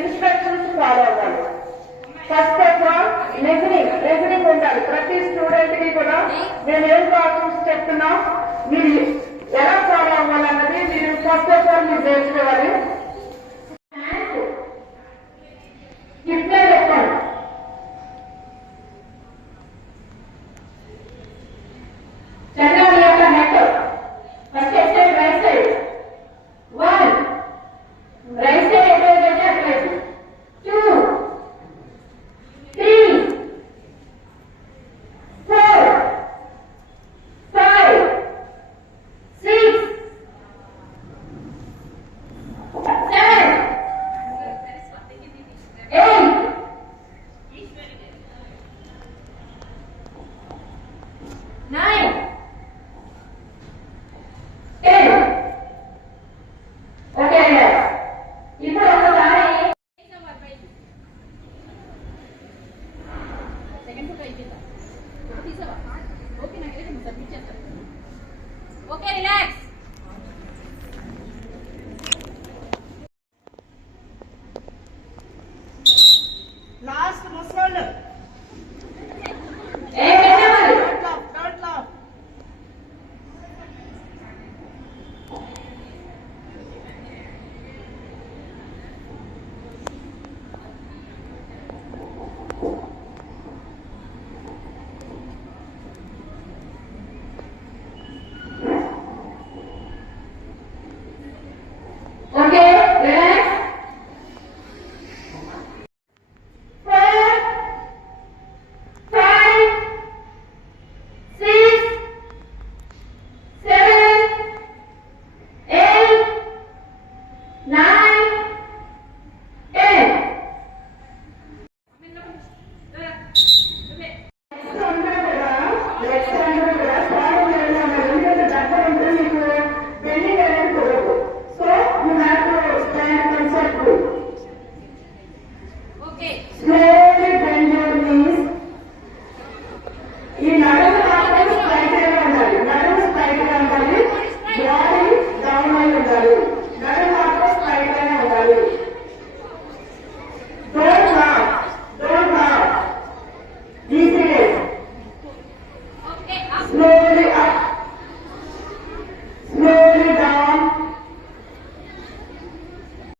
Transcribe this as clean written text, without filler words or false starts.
Instructions follow అవ్వాలి. First of all listening ఉండాలి. ప్రతి స్టూడెంట్ కి కూడా మేము ఏం ప్రాబ్లమ్స్ చెప్తున్నాం, మీరు ఎలా ఫాలో అవ్వాలన్నది మీరు ఫస్ట్ ఆఫ్ ఆల్ మీరు నేర్చుకోవాలి. ఇట్లే చెప్పాలి. చంద్రబాబు యొక్క net first Exide right side 1 right side ఎక్కడైతే అట్లేదు 2 3 4 5 6 7 8 9 ఓకే ఇప్పుడు ఒకసారి సెకండ్ ఫోటో అయిపోయిందా తీసావా? ఓకే నాకు సబ్మిట్ చేస్తాను. Okay relax. లాస్ట్ ముసలోళ్ళు okay, relax. 4 5 6 7 8 9 10 Slowly bend your knees.